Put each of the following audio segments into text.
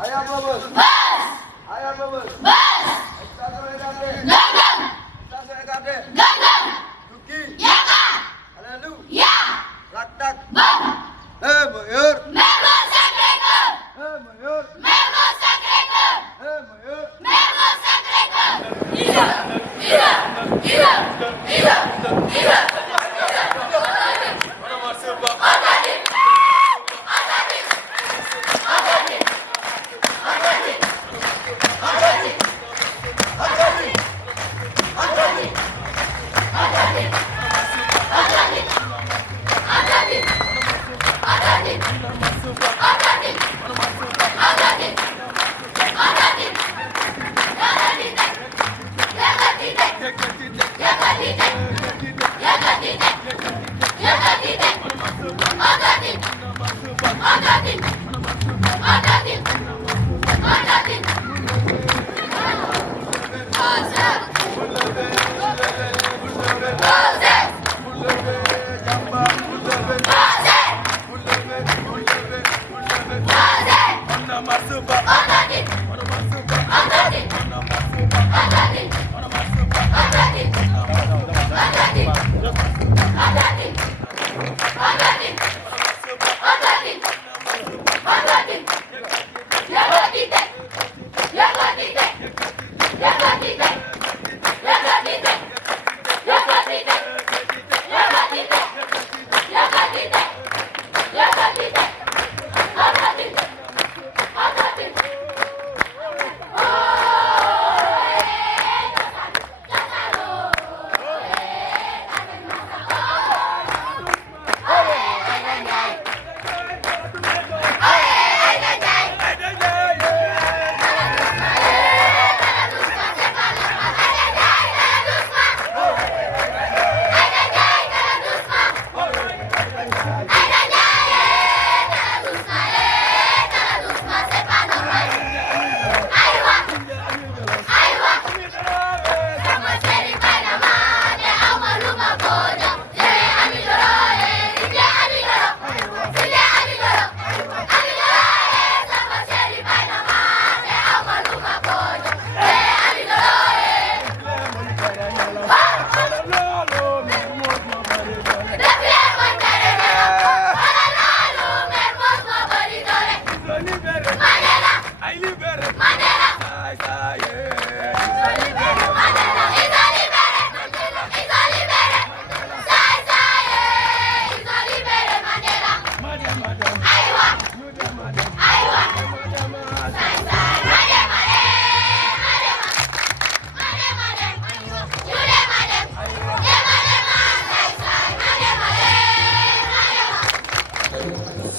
Ayamamız. Ayamamız. İstasyon edildi. İstasyon edildi. Türkiye. Haleluya. Raktak. Buyur. Memur Sekreter. Buyur. Memur Sekreter. Buyur. Memur Sekreter. İza. İza. İza. İza. İza.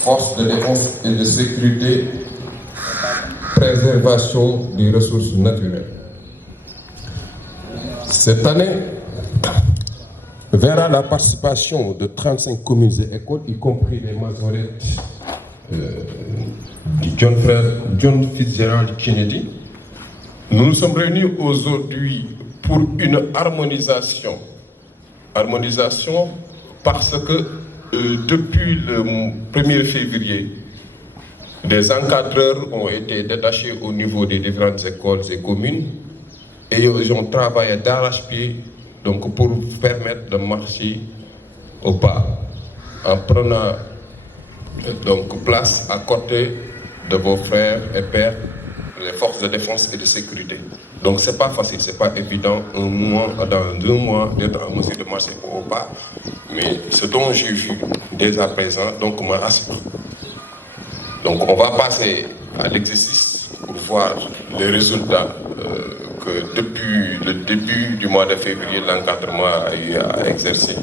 Forces de défense et de sécurité, préservation des ressources naturelles. Cette année verra la participation de 35 communes et écoles, y compris les masorettes du John Fitzgerald Kennedy. Nous nous sommes réunis aujourd'hui pour une harmonisation. Harmonisation parce que depuis le 1er février, des encadreurs ont été détachés au niveau des différentes écoles et communes et ils ont travaillé d'arrache-pied donc pour permettre de marcher au pas en prenant donc place à côté de vos frères et pères, les forces de défense et de sécurité. Donc c'est pas facile, c'est pas évident dans 2 mois d'être en mesure de marcher au pas, mais ce dont j'ai vu dès à présent donc me rassure. Donc on va passer à l'exercice pour voir les résultats que depuis le début du mois de février l'encadrement a eu à exercer.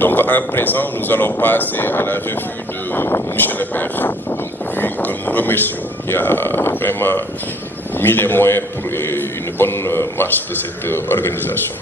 Donc à présent nous allons passer à la revue de M. le maire, donc lui que nous remercions. Il a vraiment mis les moyens pour une bonne marche de cette organisation.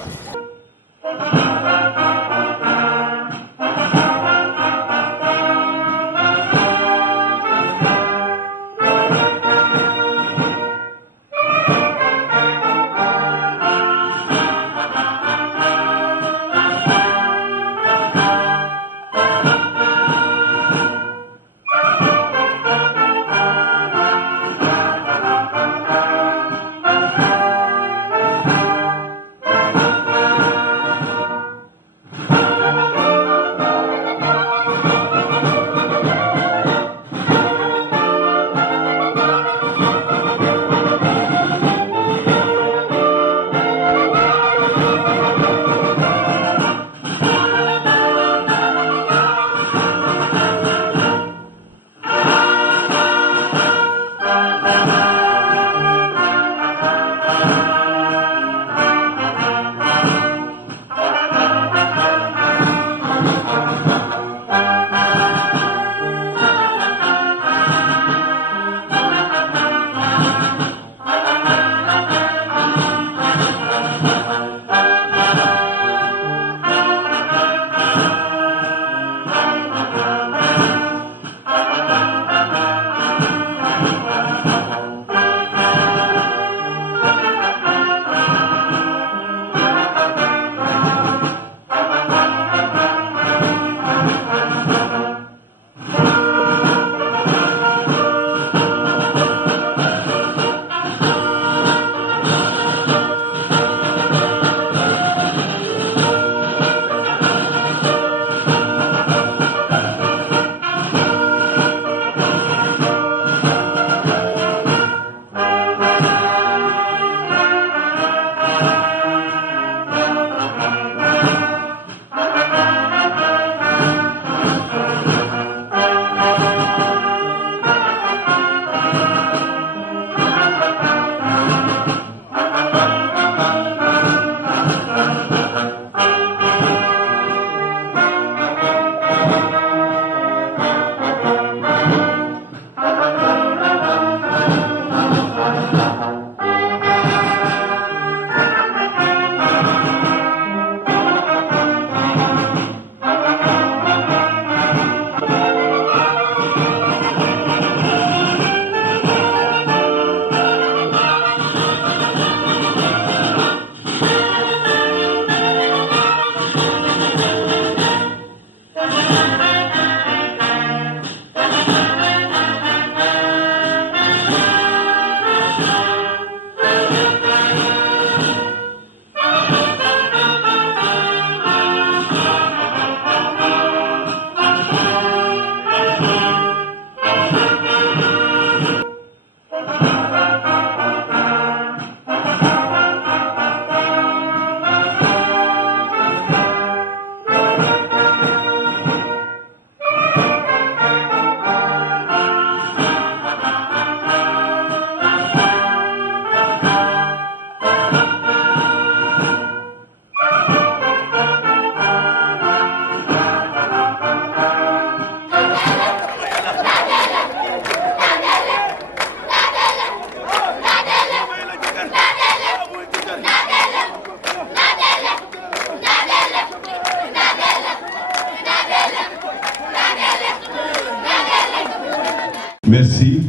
Merci.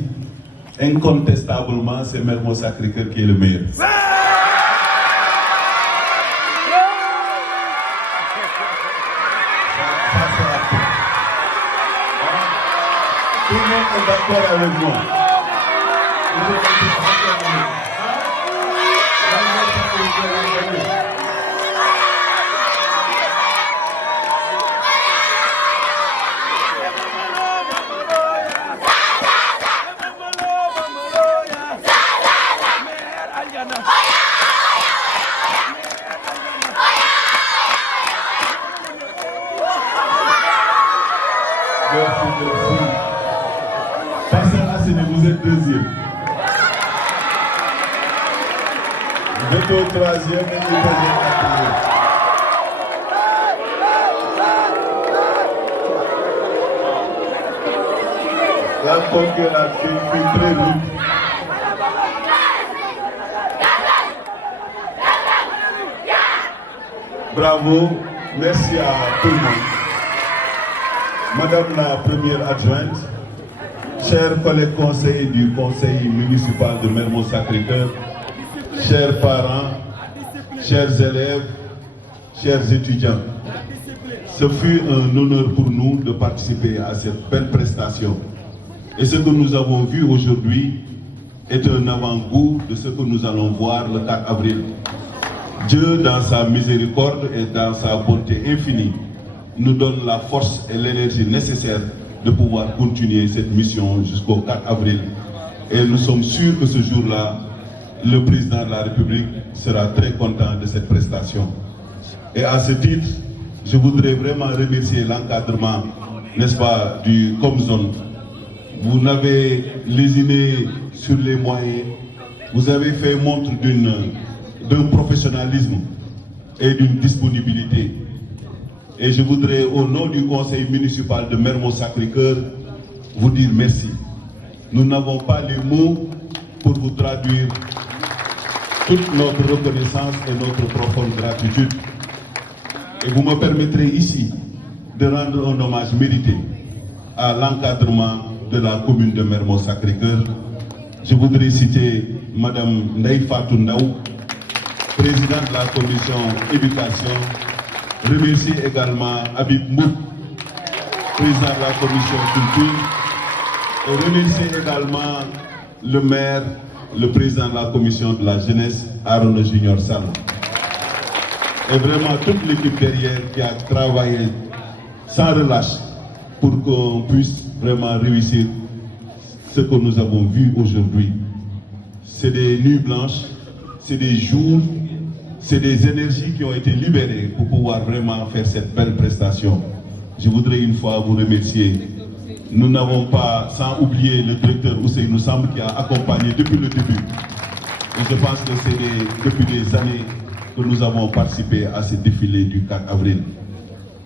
Incontestablement, c'est Mermoz Sacré-Cœur qui est le meilleur. Tout le monde est d'accord avec moi. Merci. Parcelles Assainies, vous êtes deuxième. Vous êtes au troisième et au quatrième. La concurrence est très rude. Bravo, merci à tout le monde. Madame la première adjointe, chers collègues conseillers du conseil municipal de Mermoz Sacré-Cœur, chers parents, chers élèves, chers étudiants, ce fut un honneur pour nous de participer à cette belle prestation. Et ce que nous avons vu aujourd'hui est un avant-goût de ce que nous allons voir le 4 avril. Dieu, dans sa miséricorde et dans sa bonté infinie, nous donne la force et l'énergie nécessaires de pouvoir continuer cette mission jusqu'au 4 avril. Et nous sommes sûrs que ce jour-là, le président de la République sera très content de cette prestation. Et à ce titre, je voudrais vraiment remercier l'encadrement, n'est-ce pas, du Comzone. Vous n'avez lésiné sur les moyens, vous avez fait montre d'un professionnalisme et d'une disponibilité. Et je voudrais, au nom du conseil municipal de Mermoz Sacré-Cœur, vous dire merci. Nous n'avons pas les mots pour vous traduire toute notre reconnaissance et notre profonde gratitude. Et vous me permettrez ici de rendre un hommage mérité à l'encadrement de la commune de Mermoz Sacré-Cœur. Je voudrais citer Madame Ndeye Fatou Ndaw, présidente de la commission éducation. Remercier également Habib Mbouk, président de la commission culture. Et remercier également le maire, le président de la commission de la jeunesse, Arona Junior Sall. Et vraiment toute l'équipe derrière qui a travaillé sans relâche pour qu'on puisse vraiment réussir ce que nous avons vu aujourd'hui. C'est des nuits blanches, c'est des jours, c'est des énergies qui ont été libérées pour pouvoir vraiment faire cette belle prestation. Je voudrais une fois vous remercier. Nous n'avons pas, sans oublier le directeur Ousseynou Samb qui a accompagné depuis le début. Et je pense que c'est depuis des années que nous avons participé à ce défilé du 4 avril.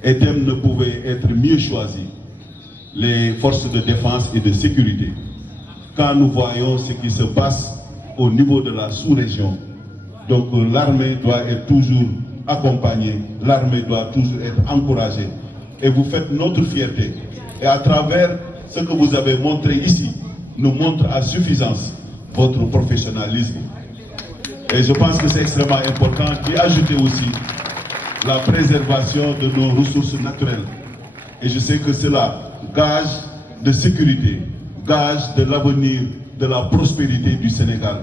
Et thème ne pouvait être mieux choisi. Les forces de défense et de sécurité. Quand nous voyons ce qui se passe au niveau de la sous-région, donc l'armée doit être toujours accompagnée, l'armée doit toujours être encouragée. Et vous faites notre fierté. Et à travers ce que vous avez montré ici, nous montre à suffisance votre professionnalisme. Et je pense que c'est extrêmement important d'y ajouter aussi la préservation de nos ressources naturelles. Et je sais que cela gage de sécurité, gage de l'avenir, de la prospérité du Sénégal.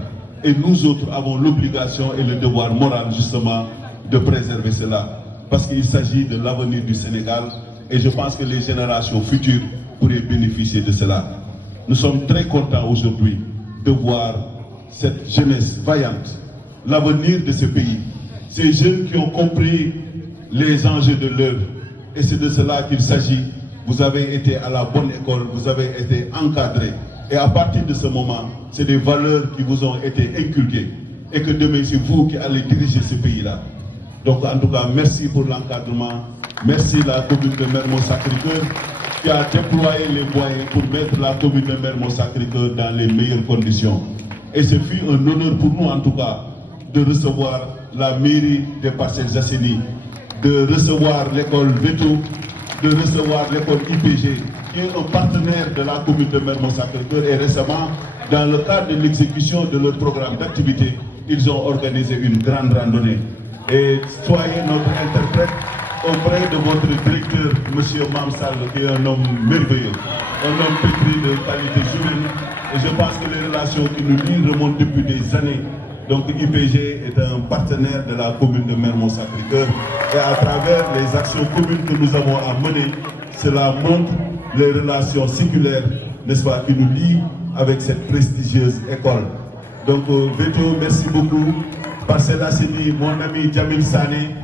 Et nous autres avons l'obligation et le devoir moral justement de préserver cela. Parce qu'il s'agit de l'avenir du Sénégal et je pense que les générations futures pourraient bénéficier de cela. Nous sommes très contents aujourd'hui de voir cette jeunesse vaillante, l'avenir de ce pays. Ces jeunes qui ont compris les enjeux de l'heure. Et c'est de cela qu'il s'agit. Vous avez été à la bonne école, vous avez été encadrés. Et à partir de ce moment, c'est des valeurs qui vous ont été inculquées. Et que demain, c'est vous qui allez diriger ce pays-là. Donc, en tout cas, merci pour l'encadrement. Merci la commune de Mermoz Sacré-Cœur qui a déployé les moyens pour mettre la commune de Mermoz Sacré-Cœur dans les meilleures conditions. Et ce fut un honneur pour nous, en tout cas, de recevoir la mairie des Parcelles Assainies, de recevoir l'école Veto, de recevoir l'école IPG, qui est un partenaire de la commune de Mermoz-Sacré-Cœur, et récemment, dans le cadre de l'exécution de leur programme d'activité, ils ont organisé une grande randonnée. Et soyez notre interprète auprès de votre directeur, M. Mamsal, qui est un homme merveilleux, un homme pétri de qualités humaines. Et je pense que les relations qui nous lient remontent depuis des années. Donc IPG est un partenaire de la commune de Mermoz-Sacré-Cœur. Et à travers les actions communes que nous avons à mener, cela montre les relations séculaires, n'est-ce pas, qui nous lient avec cette prestigieuse école. Donc Veto, merci beaucoup. Parcelles Assainies, mon ami Jamil Sané,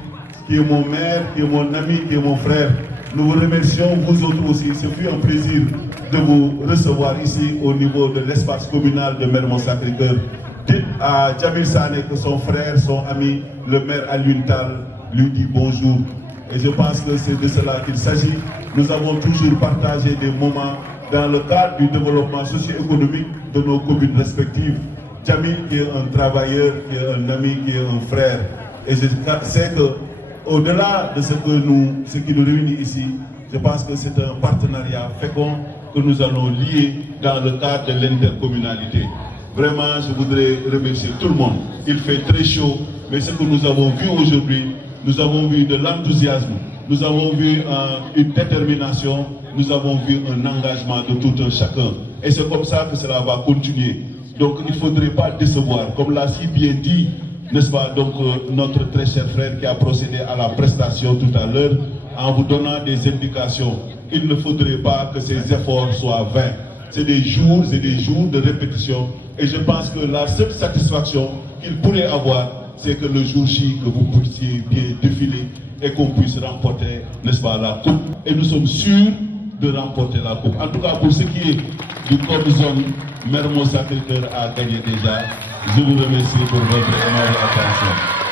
qui est mon maire, qui est mon ami, qui est mon frère. Nous vous remercions, vous autres aussi. Ce fut un plaisir de vous recevoir ici au niveau de l'espace communal de Mermoz-Sacré-Cœur. Dites à Jamil Sané que son frère, son ami, le maire Alioune Tall, lui dit bonjour. Et je pense que c'est de cela qu'il s'agit. Nous avons toujours partagé des moments dans le cadre du développement socio-économique de nos communes respectives. Jamil qui est un travailleur, qui est un ami, qui est un frère. Et je sais que au-delà de ce qui nous réunit ici, je pense que c'est un partenariat fécond que nous allons lier dans le cadre de l'intercommunalité. Vraiment, je voudrais remercier tout le monde. Il fait très chaud, mais ce que nous avons vu aujourd'hui, nous avons vu de l'enthousiasme, nous avons vu une détermination, nous avons vu un engagement de tout un chacun. Et c'est comme ça que cela va continuer. Donc il ne faudrait pas décevoir, comme l'a si bien dit, n'est-ce pas, donc notre très cher frère qui a procédé à la prestation tout à l'heure, en vous donnant des indications. Il ne faudrait pas que ces efforts soient vains. C'est des jours et des jours de répétition. Et je pense que la seule satisfaction qu'il pourrait avoir, c'est que le jour J, que vous puissiez bien défiler et qu'on puisse remporter, n'est-ce pas, la coupe. Et nous sommes sûrs de remporter la coupe. En tout cas, pour ce qui est du Cobzone, Mermoz-Sacré-Cœur a gagné déjà. Je vous remercie pour votre énorme attention.